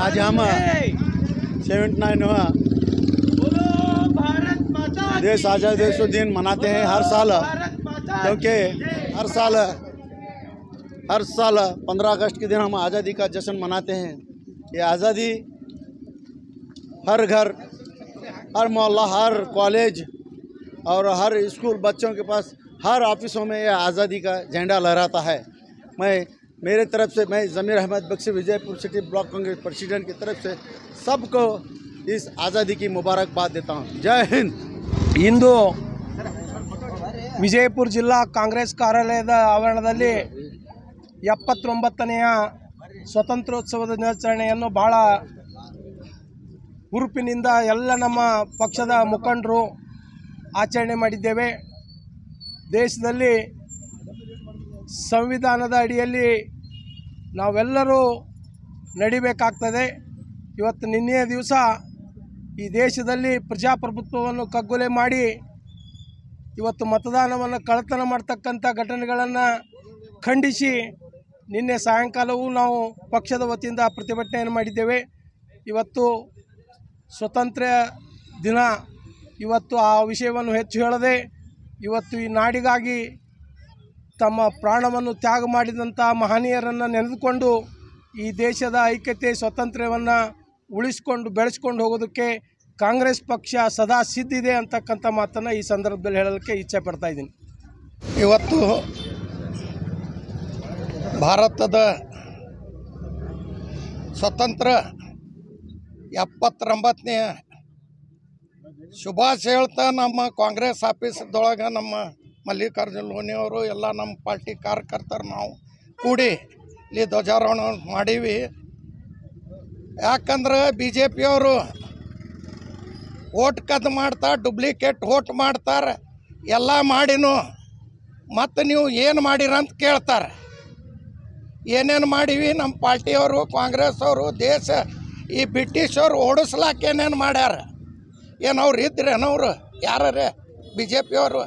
आज हम 79वां देश आज़ादी दिन मनाते हैं हर साल, क्योंकि हर साल 15 अगस्त के दिन हम आज़ादी का जश्न मनाते हैं। ये आज़ादी हर घर, हर मोहल्ला, हर कॉलेज और हर स्कूल, बच्चों के पास, हर ऑफिसों में ये आज़ादी का झंडा लहराता है। मेरे तरफ से मैं Zameer Ahmed Bakshi Vijayapur city block Congress president की तरफ से सबको इस आज़ादी की मुबारकबाद देता हूँ। जय हिंद। ಇಂದು ವಿಜಯಪುರ ಜಿಲ್ಲಾ ಕಾಂಗ್ರೆಸ್ ಕಾರ್ಯಾಲಯದ ಆವರಣದಲ್ಲಿ 79ನೆಯ ಸ್ವಾತಂತ್ರ್ಯೋತ್ಸವದ ದಿನಾಚರಣೆಯನ್ನು ಭಾಳ ಹುರುಪಿನಿಂದ ಎಲ್ಲ ನಮ್ಮ ಪಕ್ಷದ ಮುಖಂಡರು ಆಚರಣೆ ಮಾಡಿದ್ದೇವೆ. ದೇಶದಲ್ಲಿ ಸಂವಿಧಾನದ ಅಡಿಯಲ್ಲಿ ನಾವೆಲ್ಲರೂ ನಡಿಬೇಕಾಗ್ತದೆ. ಇವತ್ತು ನಿನ್ನೆಯ ದಿವಸ ಈ ದೇಶದಲ್ಲಿ ಪ್ರಜಾಪ್ರಭುತ್ವವನ್ನು ಕಗ್ಗೊಲೆ ಮಾಡಿ ಇವತ್ತು ಮತದಾನವನ್ನು ಕಳ್ಳತನ ಮಾಡ್ತಕ್ಕಂಥ ಘಟನೆಗಳನ್ನು ಖಂಡಿಸಿ ನಿನ್ನೆ ಸಾಯಂಕಾಲವೂ ನಾವು ಪಕ್ಷದ ವತಿಯಿಂದ ಪ್ರತಿಭಟನೆಯನ್ನು ಮಾಡಿದ್ದೇವೆ. ಇವತ್ತು ಸ್ವಾತಂತ್ರ್ಯ ದಿನ, ಇವತ್ತು ಆ ವಿಷಯವನ್ನು ಹೆಚ್ಚು ಹೇಳದೆ ಇವತ್ತು ಈ ನಾಡಿಗಾಗಿ ತಮ್ಮ ಪ್ರಾಣವನ್ನು ತ್ಯಾಗ ಮಾಡಿದಂಥ ಮಹನೀಯರನ್ನು ನೆನೆದುಕೊಂಡು ಈ ದೇಶದ ಐಕ್ಯತೆ ಸ್ವಾತಂತ್ರ್ಯವನ್ನು ಉಳಿಸ್ಕೊಂಡು ಬೆಳೆಸ್ಕೊಂಡು ಹೋಗೋದಕ್ಕೆ ಕಾಂಗ್ರೆಸ್ ಪಕ್ಷ ಸದಾ ಸಿದ್ಧಿದೆ ಅಂತಕ್ಕಂಥ ಮಾತನ್ನು ಈ ಸಂದರ್ಭದಲ್ಲಿ ಹೇಳಲಿಕ್ಕೆ ಇಚ್ಛೆ ಪಡ್ತಾ ಇದ್ದೀನಿ. ಇವತ್ತು ಭಾರತದ ಸ್ವತಂತ್ರ 79ನೇ ಶುಭಾಶಯ ಹೇಳ್ತಾ ನಮ್ಮ ಕಾಂಗ್ರೆಸ್ ಆಫೀಸದೊಳಗೆ ನಮ್ಮ ಮಲ್ಲಿಕಾರ್ಜುನ ಲೋನಿಯವರು ಎಲ್ಲ ನಮ್ಮ ಪಾರ್ಟಿ ಕಾರ್ಯಕರ್ತರು ನಾವು ಕೂಡಿ ಇಲ್ಲಿ ಧ್ವಜಾರೋಹಣ ಮಾಡೀವಿ. ಯಾಕಂದ್ರೆ BJP ಅವರು ಓಟ್ ಕದ್ದು ಮಾಡ್ತಾರೆ, ಡುಪ್ಲಿಕೇಟ್ ಓಟ್ ಮಾಡ್ತಾರೆ, ಎಲ್ಲ ಮಾಡಿನೂ ಮತ್ತು ನೀವು ಏನು ಮಾಡಿರಂತ ಕೇಳ್ತಾರೆ. ಏನೇನು ಮಾಡೀವಿ ನಮ್ಮ ಪಾರ್ಟಿಯವರು, ಕಾಂಗ್ರೆಸ್ ಅವರು, ದೇಶ ಈ ಬ್ರಿಟಿಷವ್ರು ಓಡಿಸ್ಲಾಕ ಏನೇನು ಮಾಡ್ಯಾರ? ಏನು ಅವ್ರು ಇದ್ರೇನವ್ರು ಯಾರೇ BJP ಅವರು?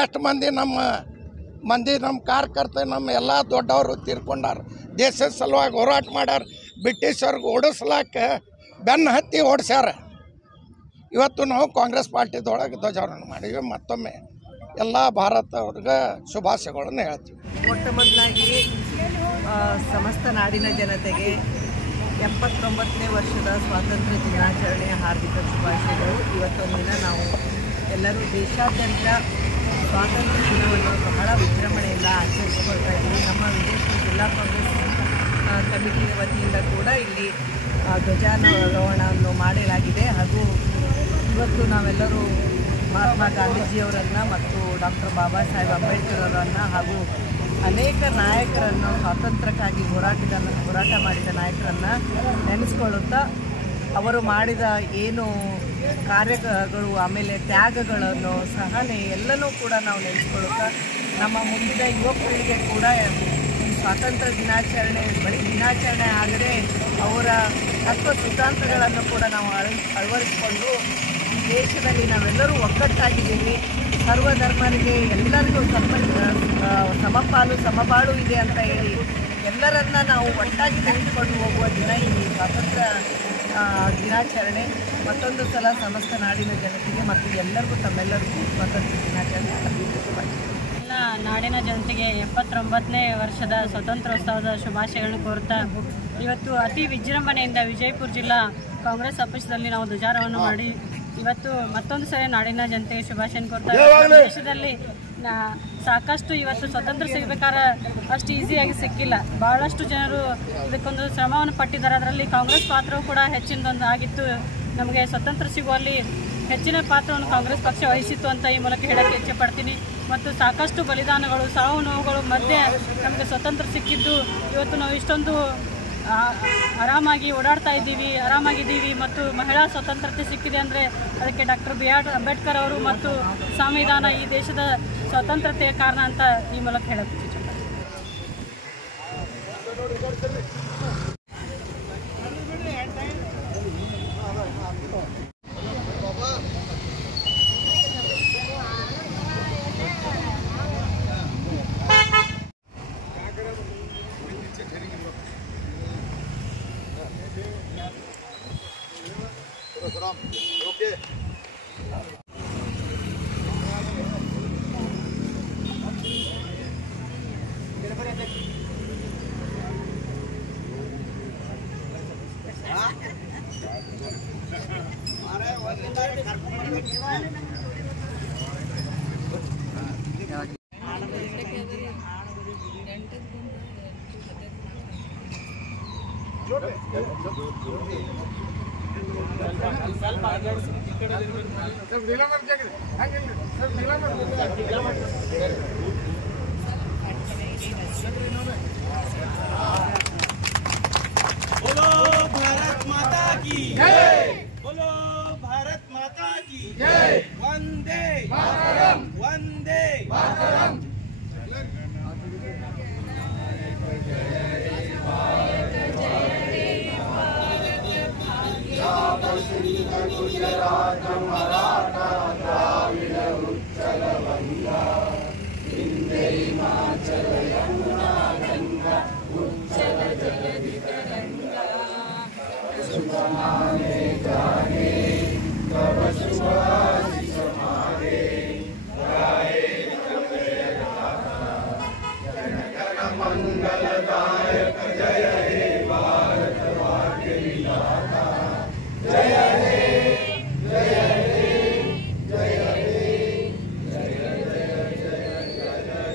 ಎಷ್ಟು ಮಂದಿ ನಮ್ಮ ಕಾರ್ಯಕರ್ತ, ನಮ್ಮ ಎಲ್ಲ ದೊಡ್ಡವರು ತೀರ್ಕೊಂಡಾರ, ದೇಶದ ಸಲುವಾಗಿ ಹೋರಾಟ ಮಾಡ್ಯಾರ. ಬ್ರಿಟಿಷವ್ರಿಗೆ ಓಡಿಸ್ಲಾಕ ಬೆನ್ನು ಹತ್ತಿ ಓಡಿಸ್ಯಾರ. ಇವತ್ತು ನಾವು ಕಾಂಗ್ರೆಸ್ ಪಾರ್ಟಿದೊಳಗೆ ಧ್ವಜಾರೋಹಣ ಮಾಡೀವಿ. ಮತ್ತೊಮ್ಮೆ ಎಲ್ಲ ಭಾರತವ್ರಿಗೆ ಶುಭಾಶಯಗಳನ್ನು ಹೇಳ್ತೀವಿ. ಮೊಟ್ಟ ಮೊದಲಾಗಿ ಸಮಸ್ತ ನಾಡಿನ ಜನತೆಗೆ 79ನೇ ವರ್ಷದ ಸ್ವಾತಂತ್ರ್ಯ ದಿನಾಚರಣೆಯ ಹಾರ್ದಿಕ ಶುಭಾಶಯಗಳು. ಇವತ್ತೊಂದಿನ ನಾವು ಎಲ್ಲರೂ ದೇಶಾದ್ಯಂತ ಸ್ವಾತಂತ್ರ್ಯ ದಿನವನ್ನು ಬಹಳ ವಿಜೃಂಭಣೆಯಿಂದ ಆಚರಿಸಿಕೊಳ್ತಾ ಇದ್ದೀವಿ. ನಮ್ಮ ವಿಜಯಪುರ ಜಿಲ್ಲಾ ಕಾಂಗ್ರೆಸ್ ಕಮಿಟಿ ವತಿಯಿಂದ ಕೂಡ ಇಲ್ಲಿ ಧ್ವಜಾರೋಹಣವನ್ನು ಮಾಡಲಾಗಿದೆ. ಹಾಗೂ ಇವತ್ತು ನಾವೆಲ್ಲರೂ ಮಹಾತ್ಮ ಗಾಂಧೀಜಿಯವರನ್ನು ಮತ್ತು ಡಾಕ್ಟರ್ ಬಾಬಾ ಸಾಹೇಬ್ ಅಂಬೇಡ್ಕರ್ ಅವರನ್ನು ಹಾಗೂ ಅನೇಕ ನಾಯಕರನ್ನು, ಸ್ವಾತಂತ್ರ್ಯಕ್ಕಾಗಿ ಹೋರಾಟ ಮಾಡಿದ ನಾಯಕರನ್ನು ನೆನೆಸ್ಕೊಳ್ಳುತ್ತಾ ಅವರು ಮಾಡಿದ ಏನು ಕಾರ್ಯಗಳು, ಆಮೇಲೆ ತ್ಯಾಗಗಳನ್ನು, ಸಹನೆ ಎಲ್ಲನೂ ಕೂಡ ನಾವು ನೆನೆಸ್ಕೊಳ್ಳುತ್ತಾ ನಮ್ಮ ಮುಂದಿನ ಯುವ ಪೀಳಿಗೆ ಕೂಡ ಈ ಸ್ವಾತಂತ್ರ್ಯ ದಿನಾಚರಣೆ ಬರೀ ದಿನಾಚರಣೆ ಆದರೆ ಅವರ ತತ್ವ ಸಿದ್ಧಾಂತಗಳನ್ನು ಕೂಡ ನಾವು ಅಳವಡಿಸಿಕೊಂಡು ಈ ದೇಶದಲ್ಲಿ ನಾವೆಲ್ಲರೂ ಒಗ್ಗಟ್ಟಾಗಿದ್ದೀವಿ, ಸರ್ವಧರ್ಮರಿಗೆ ಎಲ್ಲರಿಗೂ ಸಮಪಾಲು ಸಮಬಾಳು ಇದೆ ಅಂತ ಹೇಳಿ ಎಲ್ಲರನ್ನ ನಾವು ಒಟ್ಟಾಗಿ ತೆಗೆದುಕೊಂಡು ಹೋಗುವ ದಿನ ಈ ಸ್ವಾತಂತ್ರ್ಯ ದಿನಾಚರಣೆ. ಮತ್ತೊಂದು ಸಲ ಸಮಸ್ತ ನಾಡಿನ ಜನತೆಗೆ ಮತ್ತು ಎಲ್ಲರಿಗೂ ತಮ್ಮೆಲ್ಲರಿಗೂ ಸ್ವಾತಂತ್ರ್ಯ ದಿನಾಚರಣೆ ಎಲ್ಲ ನಾಡಿನ ಜನತೆಗೆ 79ನೇ ವರ್ಷದ ಸ್ವಾತಂತ್ರ್ಯೋತ್ಸವದ ಶುಭಾಶಯಗಳನ್ನು ಕೋರುತ್ತಾ ಇವತ್ತು ಅತಿ ವಿಜೃಂಭಣೆಯಿಂದ ವಿಜಯಪುರ ಜಿಲ್ಲಾ ಕಾಂಗ್ರೆಸ್ ಆಫೀಸ್ನಲ್ಲಿ ನಾವು ಧ್ವಜಾರೋಹಣ ಮಾಡಿ ಇವತ್ತು ಮತ್ತೊಂದು ಸಲ ನಾಡಿನ ಜನತೆಗೆ ಶುಭಾಶಯ ಕೋರ್ತಾ ದೇಶದಲ್ಲಿ ಸಾಕಷ್ಟು ಇವತ್ತು ಸ್ವಾತಂತ್ರ್ಯ ಸಿಗಬೇಕಾದ್ರೆ ಅಷ್ಟು ಈಸಿಯಾಗಿ ಸಿಕ್ಕಿಲ್ಲ. ಭಾಳಷ್ಟು ಜನರು ಇದಕ್ಕೊಂದು ಶ್ರಮವನ್ನು ಪಟ್ಟಿದ್ದಾರೆ. ಅದರಲ್ಲಿ ಕಾಂಗ್ರೆಸ್ ಪಾತ್ರವೂ ಕೂಡ ಹೆಚ್ಚಿನದೊಂದು ಆಗಿತ್ತು. ನಮಗೆ ಸ್ವಾತಂತ್ರ್ಯ ಸಿಗುವಲ್ಲಿ ಹೆಚ್ಚಿನ ಪಾತ್ರವನ್ನು ಕಾಂಗ್ರೆಸ್ ಪಕ್ಷ ವಹಿಸಿತ್ತು ಅಂತ ಈ ಮೂಲಕ ಹೇಳಕ್ಕೆ ಇಚ್ಛೆ ಪಡ್ತೀನಿ. ಮತ್ತು ಸಾಕಷ್ಟು ಬಲಿದಾನಗಳು, ಸಾವು ನೋವುಗಳು ಮಧ್ಯೆ ನಮಗೆ ಸ್ವಾತಂತ್ರ್ಯ ಸಿಕ್ಕಿದ್ದು ಇವತ್ತು ನಾವು ಇಷ್ಟೊಂದು ಆರಾಮಾಗಿ ಓಡಾಡ್ತಾ ಆರಾಮಾಗಿದ್ದೀವಿ. ಮತ್ತು ಮಹಿಳಾ ಸ್ವಾತಂತ್ರ್ಯತೆ ಸಿಕ್ಕಿದೆ ಅಂದರೆ ಅದಕ್ಕೆ ಡಾಕ್ಟರ್ BR ಅಂಬೇಡ್ಕರ್ ಅವರು ಮತ್ತು ಸಂವಿಧಾನ ಈ ದೇಶದ ಸ್ವಾತಂತ್ರ್ಯತೆಯ ಕಾರಣ ಅಂತ ಈ ಮೂಲಕ ಹೇಳಕ್ಕೆ ಇಚ್ಛೆ बोलो भारत माता की जय, बोलो भारत माता की जय, वंदे मातरम, वंदे मातरम। गुजरात मराठा द्राविड उच्चल बंगा हिंदे हिमाचल यमुना गंगा उच्चल जलधि तरंगा सुबहाने गाने तब सुभाषित हमारे गाए कपे गाथा जनगण मंगलदायक जय हे भारत भाग्य विधाता जय हे जय हे जय हे जय जय जय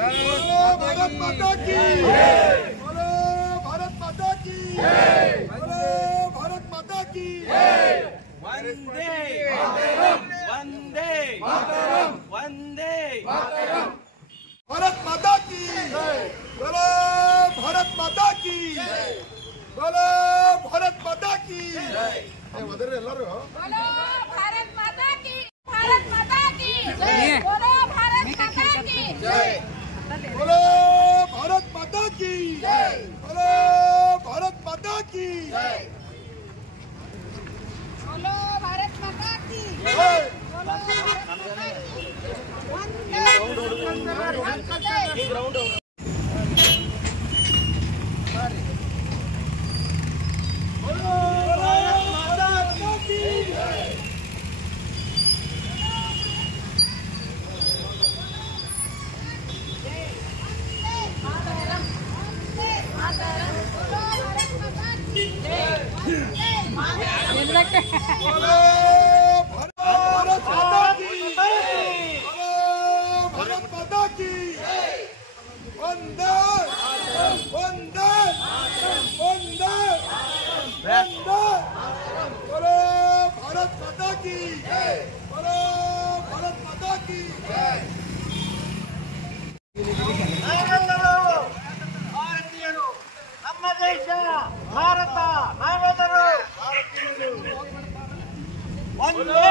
बोलो भारत माता की जय, बोलो भारत माता की जय, बोलो भारत माता की जय, वंदे मातरम, वंदे मातरम, वंदे मातरम। भारत माता की जय, बोलो भारत माता की जय, बोलो भारत माता की जय। ಎಲ್ಲರೂ बोलो भारत माता की, भारत माता की जय, बोलो भारत माता की जय, बोलो भारत माता की जय, बोलो भारत माता की जय, बोलो भारत माता की जय। बोलो भारत माता की वंदे ಭಾರತೀಯರು ನಮ್ಮ ದೇಶ ಭಾರತ ನಾವೆಲ್ಲರೂ ಒಂದೇ